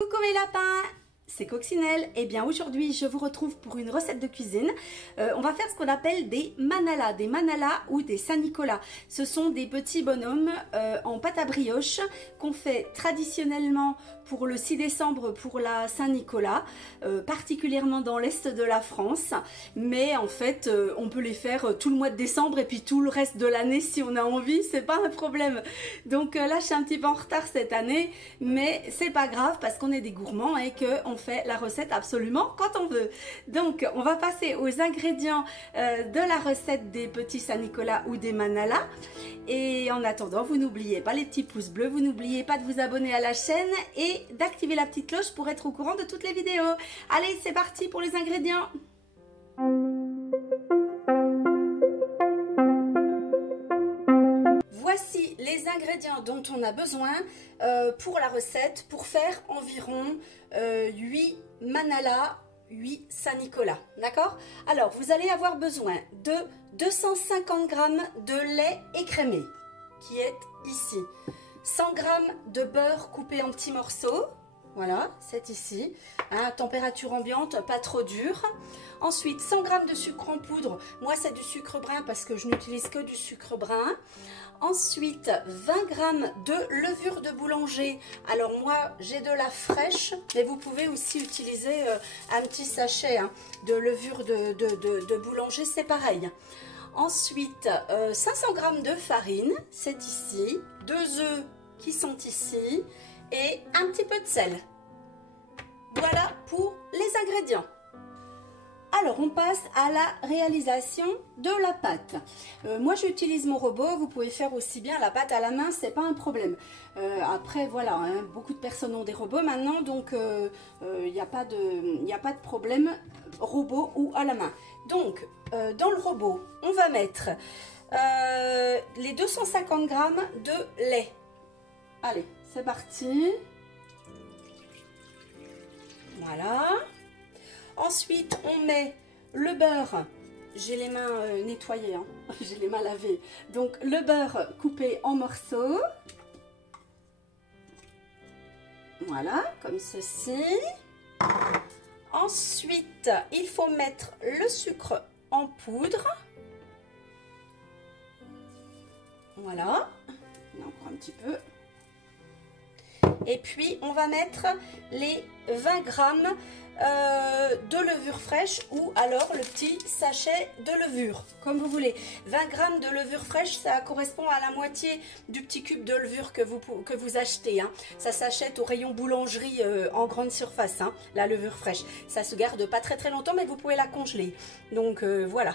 Coucou mes lapins, c'est Coccinelle. Et bien aujourd'hui je vous retrouve pour une recette de cuisine. On va faire ce qu'on appelle des manalas ou des Saint-Nicolas. Ce sont des petits bonhommes en pâte à brioche qu'on fait traditionnellement pour le 6 décembre pour la Saint-Nicolas, particulièrement dans l'est de la France. Mais en fait on peut les faire tout le mois de décembre et puis tout le reste de l'année si on a envie, c'est pas un problème. Donc là je suis un petit peu en retard cette année, mais c'est pas grave parce qu'on est des gourmands et qu'on fait la recette absolument quand on veut. Donc on va passer aux ingrédients de la recette des petits Saint-Nicolas ou des manalas. Et en attendant, vous n'oubliez pas les petits pouces bleus, vous n'oubliez pas de vous abonner à la chaîne et d'activer la petite cloche pour être au courant de toutes les vidéos. Allez, c'est parti pour les ingrédients. Voici les ingrédients dont on a besoin pour la recette, pour faire environ 8 manalas, 8 Saint-Nicolas, d'accord? Alors, vous allez avoir besoin de 250 g de lait écrémé, qui est ici. 100 g de beurre coupé en petits morceaux, voilà, c'est ici, hein, température ambiante, pas trop dur. Ensuite, 100 g de sucre en poudre, moi c'est du sucre brun parce que je n'utilise que du sucre brun. Ensuite, 20 g de levure de boulanger. Alors moi, j'ai de la fraîche, mais vous pouvez aussi utiliser un petit sachet hein, de levure de boulanger, c'est pareil. Ensuite, 500 g de farine, c'est ici. 2 œufs qui sont ici. Et un petit peu de sel. Voilà pour les ingrédients. Alors, on passe à la réalisation de la pâte. Moi, j'utilise mon robot. Vous pouvez faire aussi bien la pâte à la main, c'est pas un problème. Après, voilà, hein, beaucoup de personnes ont des robots maintenant, donc il n'y a pas de problème, robot ou à la main. Donc, dans le robot, on va mettre les 250 g de lait. Allez, c'est parti. Voilà. Ensuite, on met le beurre. J'ai les mains nettoyées, hein. J'ai les mains lavées. Donc, le beurre coupé en morceaux. Voilà, comme ceci. Ensuite, il faut mettre le sucre en poudre. Voilà. Il y en a encore un petit peu. Et puis, on va mettre les 20 g de levure fraîche ou alors le petit sachet de levure, comme vous voulez. 20 g de levure fraîche, ça correspond à la moitié du petit cube de levure que vous achetez. Hein. Ça s'achète au rayon boulangerie en grande surface, hein, la levure fraîche. Ça se garde pas très très longtemps, mais vous pouvez la congeler. Donc voilà.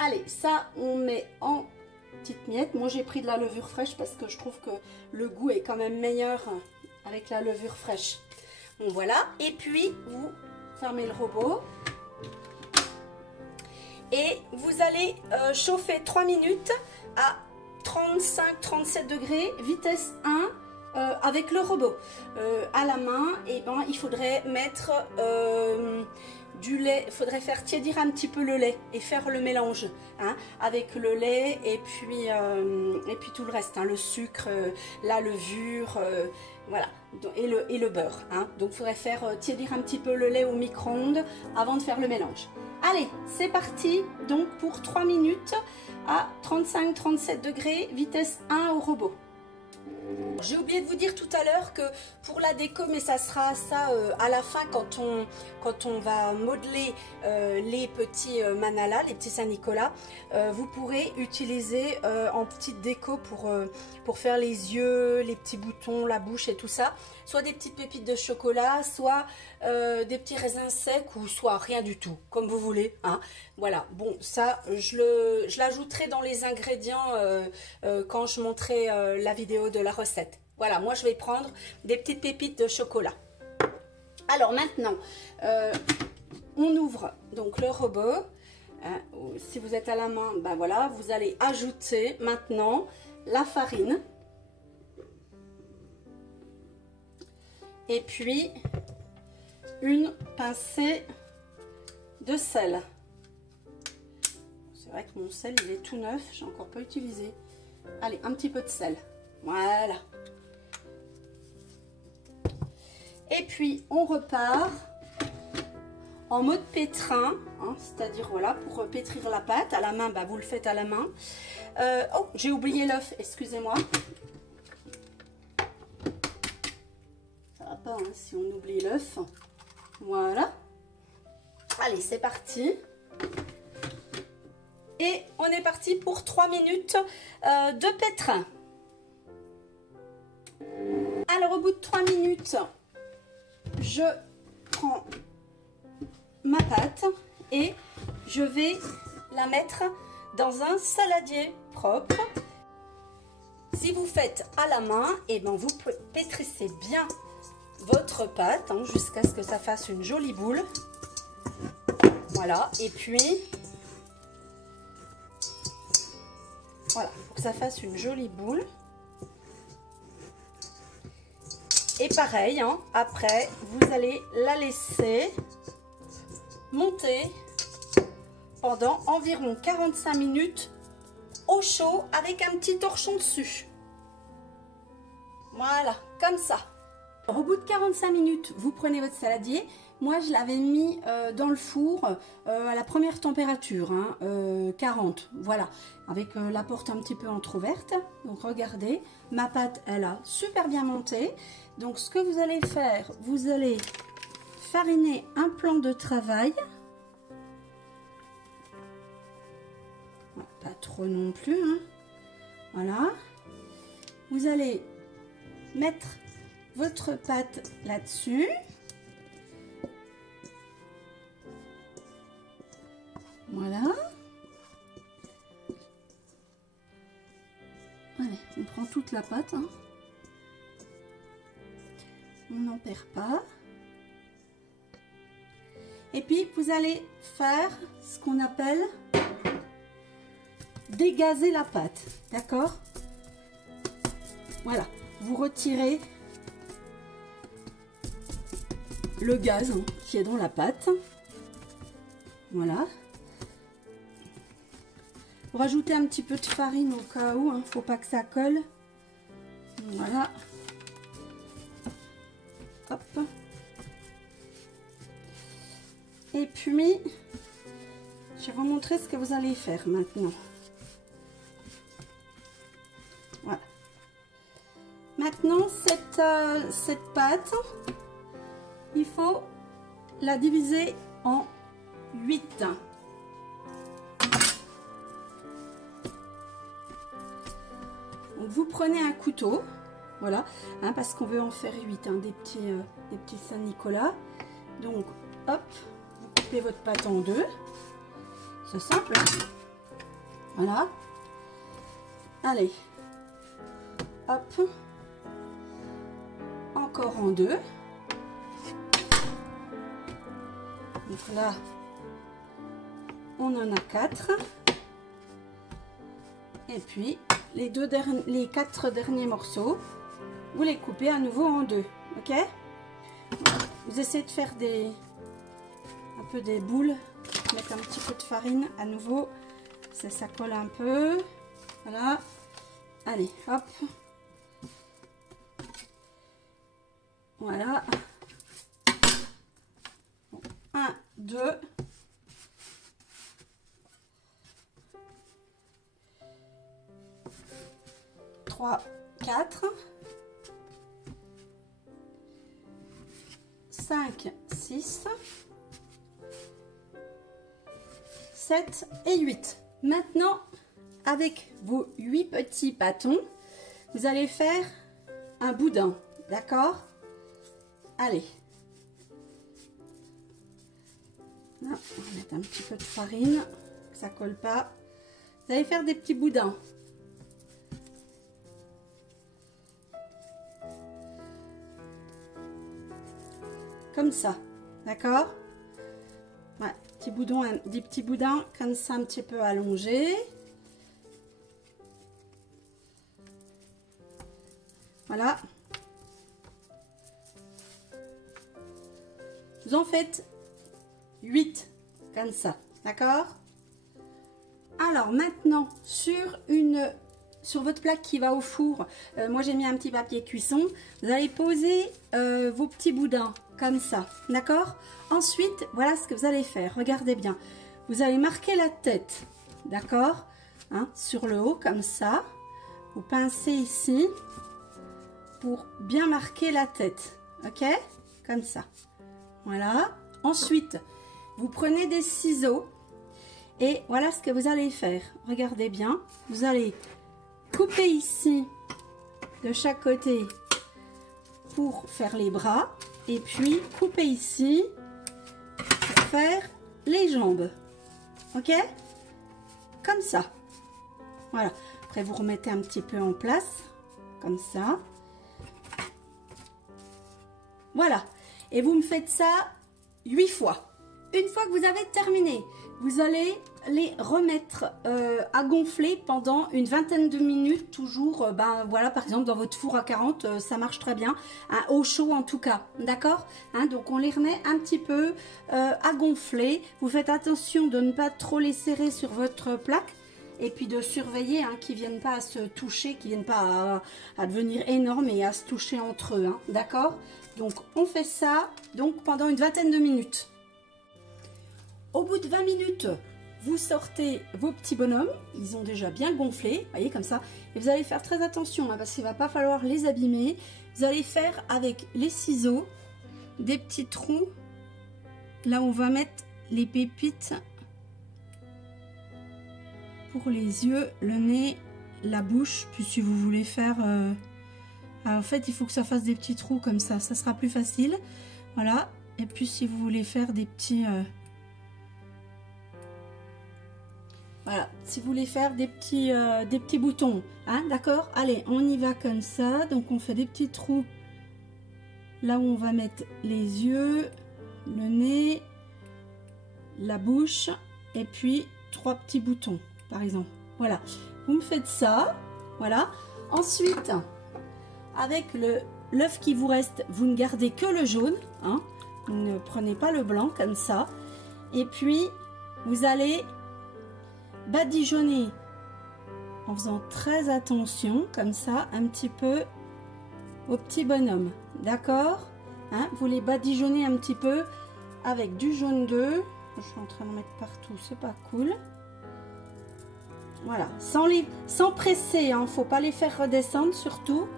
Allez, ça, on met en petites miettes. Moi, j'ai pris de la levure fraîche parce que je trouve que le goût est quand même meilleur avec la levure fraîche. Bon, voilà. Et puis, vous fermez le robot. Et vous allez chauffer 3 minutes à 35-37 degrés, vitesse 1, avec le robot. À la main, et ben, il faudrait mettre du lait. Il faudrait faire tiédir un petit peu le lait et faire le mélange hein, avec le lait et puis tout le reste, hein, le sucre, la levure, voilà, et le beurre. Hein. Donc il faudrait faire tiédir un petit peu le lait au micro-ondes avant de faire le mélange. Allez, c'est parti donc pour 3 minutes à 35-37 degrés, vitesse 1 au robot. J'ai oublié de vous dire tout à l'heure que pour la déco, mais ça sera ça à la fin quand on va modeler les petits manalas, les petits Saint-Nicolas, vous pourrez utiliser en petite déco pour faire les yeux, les petits boutons, la bouche et tout ça, soit des petites pépites de chocolat, soit des petits raisins secs ou soit rien du tout, comme vous voulez. Hein. Voilà, bon, ça, je l'ajouterai dans les ingrédients quand je montrerai la vidéo de la recette. Voilà, moi je vais prendre des petites pépites de chocolat. Alors maintenant, on ouvre donc le robot. Hein, si vous êtes à la main, ben voilà, vous allez ajouter maintenant la farine. Et puis une pincée de sel. C'est vrai que mon sel il est tout neuf, j'ai encore pas utilisé. Allez, un petit peu de sel. Voilà. Et puis on repart en mode pétrin, hein, c'est-à-dire voilà, pour pétrir la pâte. À la main, bah, vous le faites à la main. Oh, j'ai oublié l'œuf, excusez-moi. Ça va pas hein, si on oublie l'œuf. Voilà. Allez, c'est parti. Et on est parti pour 3 minutes de pétrin. Alors, au bout de 3 minutes, je prends ma pâte et je vais la mettre dans un saladier propre. Si vous faites à la main, et ben vous pétrissez bien votre pâte hein, jusqu'à ce que ça fasse une jolie boule. Voilà, et puis voilà, pour que ça fasse une jolie boule. Et pareil, hein, après, vous allez la laisser monter pendant environ 45 minutes au chaud avec un petit torchon dessus. Voilà, comme ça. Alors, au bout de 45 minutes, vous prenez votre saladier. Moi, je l'avais mis dans le four à la première température, hein, 40, voilà, avec la porte un petit peu entrouverte. Donc, regardez, ma pâte, elle a super bien monté. Donc, ce que vous allez faire, vous allez fariner un plan de travail. Pas trop non plus, hein. Voilà. Vous allez mettre votre pâte là-dessus. Voilà. Allez, on prend toute la pâte. Hein. On n'en perd pas. Et puis, vous allez faire ce qu'on appelle dégazer la pâte. D'accord? Voilà. Vous retirez le gaz hein, qui est dans la pâte. Voilà. Vous rajoutez un petit peu de farine au cas où, hein, faut pas que ça colle. Voilà. Hop. Et puis, je vais vous montrer ce que vous allez faire maintenant. Voilà. Maintenant, cette pâte, il faut la diviser en 8. Donc, vous prenez un couteau, voilà, hein, parce qu'on veut en faire 8, hein, des petits Saint-Nicolas. Donc, hop, vous coupez votre pâte en deux. C'est simple, hein. Voilà. Allez, hop, encore en deux. Donc là, on en a 4. Et puis, les 4 derniers morceaux, vous les coupez à nouveau en deux. Ok? Vous essayez de faire un peu des boules. Mettre un petit peu de farine à nouveau. Ça colle un peu. Voilà. Allez, hop. Voilà. 1, 2. 3, 4. 5, 6. 7 et 8. Maintenant, avec vos 8 petits bâtons, vous allez faire un boudin. D'accord? Allez. Là, on va mettre un petit peu de farine, que ça colle pas. Vous allez faire des petits boudins. Comme ça. D'accord? Ouais, des petits boudins comme ça, un petit peu allongés. Voilà. Vous en faites 8 comme ça, d'accord? Alors maintenant, sur une sur votre plaque qui va au four, moi j'ai mis un petit papier cuisson, vous allez poser vos petits boudins comme ça, d'accord? Ensuite, voilà ce que vous allez faire, regardez bien. Vous allez marquer la tête, d'accord, hein, sur le haut comme ça. Vous pincez ici pour bien marquer la tête, ok? Comme ça, voilà. Ensuite, vous prenez des ciseaux et voilà ce que vous allez faire. Regardez bien, vous allez couper ici de chaque côté pour faire les bras et puis couper ici pour faire les jambes, ok? Comme ça, voilà. Après vous remettez un petit peu en place comme ça, voilà, et vous me faites ça 8 fois. Une fois que vous avez terminé, vous allez les remettre à gonfler pendant une vingtaine de minutes, toujours, voilà, par exemple dans votre four à 40, ça marche très bien, hein, au chaud en tout cas, d'accord, hein, donc on les remet un petit peu à gonfler. Vous faites attention de ne pas trop les serrer sur votre plaque et puis de surveiller, hein, qu'ils ne viennent pas à se toucher, qu'ils ne viennent pas à devenir énormes et à se toucher entre eux, hein, d'accord. Donc on fait ça donc pendant une vingtaine de minutes. Au bout de 20 minutes, vous sortez vos petits bonhommes, ils ont déjà bien gonflé, vous voyez comme ça, et vous allez faire très attention, hein, parce qu'il ne va pas falloir les abîmer. Vous allez faire avec les ciseaux des petits trous, là où on va mettre les pépites pour les yeux, le nez, la bouche, puis si vous voulez faire... en fait, il faut que ça fasse des petits trous comme ça sera plus facile, voilà, et puis si vous voulez faire des petits... Voilà, si vous voulez faire des petits boutons, hein, d'accord? Allez, on y va comme ça. Donc, on fait des petits trous là où on va mettre les yeux, le nez, la bouche, et puis 3 petits boutons, par exemple. Voilà, vous me faites ça, voilà. Ensuite, avec l'œuf qui vous reste, vous ne gardez que le jaune, hein, vous ne prenez pas le blanc comme ça. Et puis, vous allez badigeonner en faisant très attention comme ça un petit peu aux petits bonhommes, d'accord, hein, vous les badigeonnez un petit peu avec du jaune d'œuf. Je suis en train de mettre partout, c'est pas cool, voilà, sans presser, hein, faut pas les faire redescendre surtout.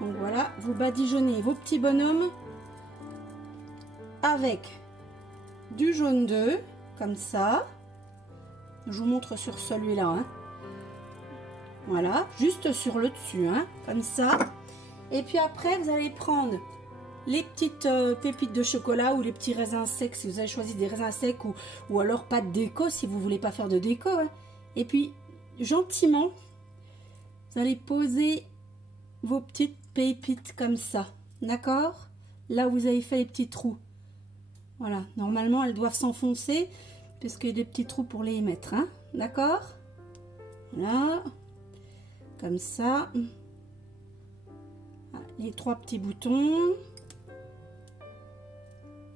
Donc voilà, vous badigeonnez vos petits bonhommes avec du jaune d'œuf comme ça. Je vous montre sur celui-là, hein. Voilà, juste sur le dessus, hein, comme ça. Et puis après, vous allez prendre les petites pépites de chocolat ou les petits raisins secs, si vous avez choisi des raisins secs, ou alors pas de déco, si vous voulez pas faire de déco, hein. Et puis, gentiment, vous allez poser vos petites pépites comme ça, d'accord? Là où vous avez fait les petits trous. Voilà, normalement, elles doivent s'enfoncer, parce qu'il y a des petits trous pour les mettre, hein, d'accord? Là, comme ça. Les 3 petits boutons.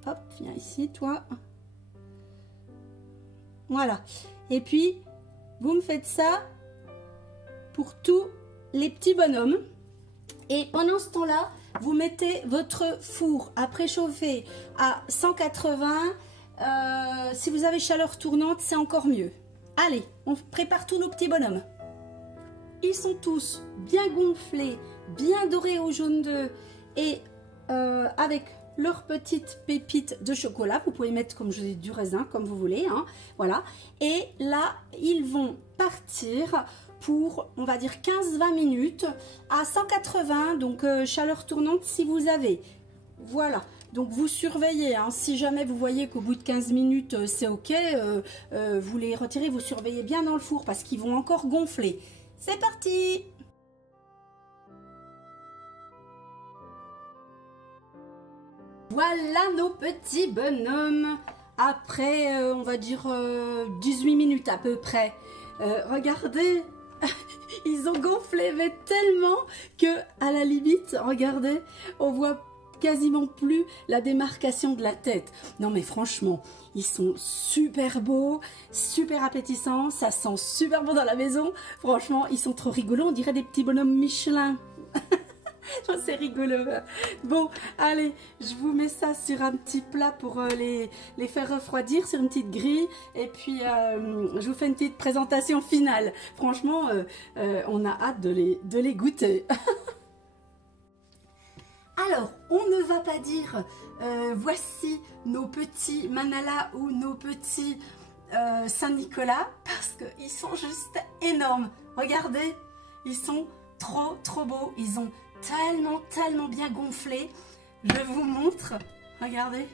Hop, viens ici, toi. Voilà. Et puis, vous me faites ça pour tous les petits bonhommes. Et pendant ce temps-là, vous mettez votre four à préchauffer à 180. Si vous avez chaleur tournante, c'est encore mieux. Allez, on prépare tous nos petits bonhommes. Ils sont tous bien gonflés, bien dorés au jaune d'œuf et avec leurs petites pépites de chocolat. Vous pouvez mettre, comme je dis, du raisin, comme vous voulez, hein, voilà. Et là, ils vont partir pour, on va dire, 15-20 minutes à 180, donc chaleur tournante si vous avez. Voilà. Donc vous surveillez, hein, si jamais vous voyez qu'au bout de 15 minutes c'est ok, vous les retirez, vous surveillez bien dans le four parce qu'ils vont encore gonfler. C'est parti! Voilà nos petits bonhommes après, on va dire 18 minutes à peu près. Regardez, ils ont gonflé mais tellement que à la limite, regardez, on voit quasiment plus la démarcation de la tête. Non mais franchement, ils sont super beaux, super appétissants, ça sent super bon dans la maison. Franchement, ils sont trop rigolos, on dirait des petits bonhommes Michelin. C'est rigolo. Bon, allez, je vous mets ça sur un petit plat pour les faire refroidir, sur une petite grille. Et puis, je vous fais une petite présentation finale. Franchement, on a hâte de les goûter. Alors, on ne va pas dire, voici nos petits Manala ou nos petits Saint-Nicolas, parce qu'ils sont juste énormes. Regardez, ils sont trop beaux. Ils ont tellement bien gonflé. Je vous montre, regardez.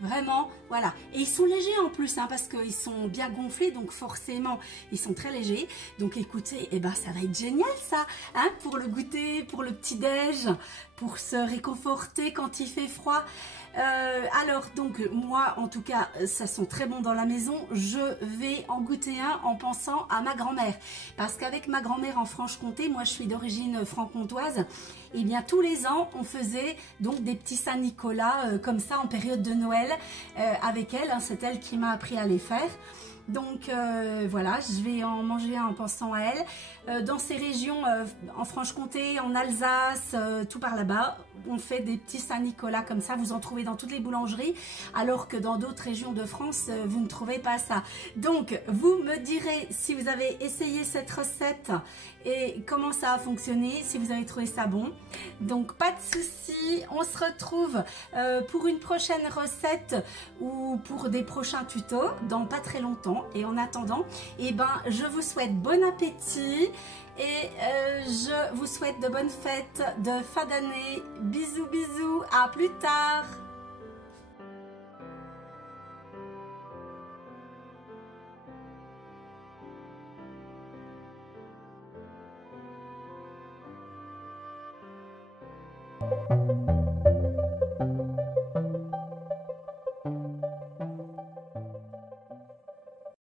Vraiment, voilà. Et ils sont légers en plus, hein, parce qu'ils sont bien gonflés, donc forcément, ils sont très légers. Donc écoutez, eh ben, ça va être génial ça, hein, pour le goûter, pour le petit-déj, pour se réconforter quand il fait froid. Alors donc moi en tout cas ça sent très bon dans la maison. Je vais en goûter un en pensant à ma grand-mère, parce qu'avec ma grand-mère en Franche-Comté, moi je suis d'origine franc-comtoise, et bien tous les ans on faisait donc des petits Saint-Nicolas comme ça en période de Noël avec elle, hein, c'est elle qui m'a appris à les faire. Donc voilà, je vais en manger un en pensant à elle. Dans ces régions, en Franche-Comté, en Alsace, tout par là-bas, on fait des petits Saint-Nicolas comme ça. Vous en trouvez dans toutes les boulangeries, alors que dans d'autres régions de France, vous ne trouvez pas ça. Donc, vous me direz si vous avez essayé cette recette et comment ça a fonctionné, si vous avez trouvé ça bon. Donc, pas de souci, on se retrouve pour une prochaine recette ou pour des prochains tutos dans pas très longtemps. Et en attendant, eh ben, je vous souhaite bon appétit et je vous souhaite de bonnes fêtes de fin d'année. Bisous, à plus tard.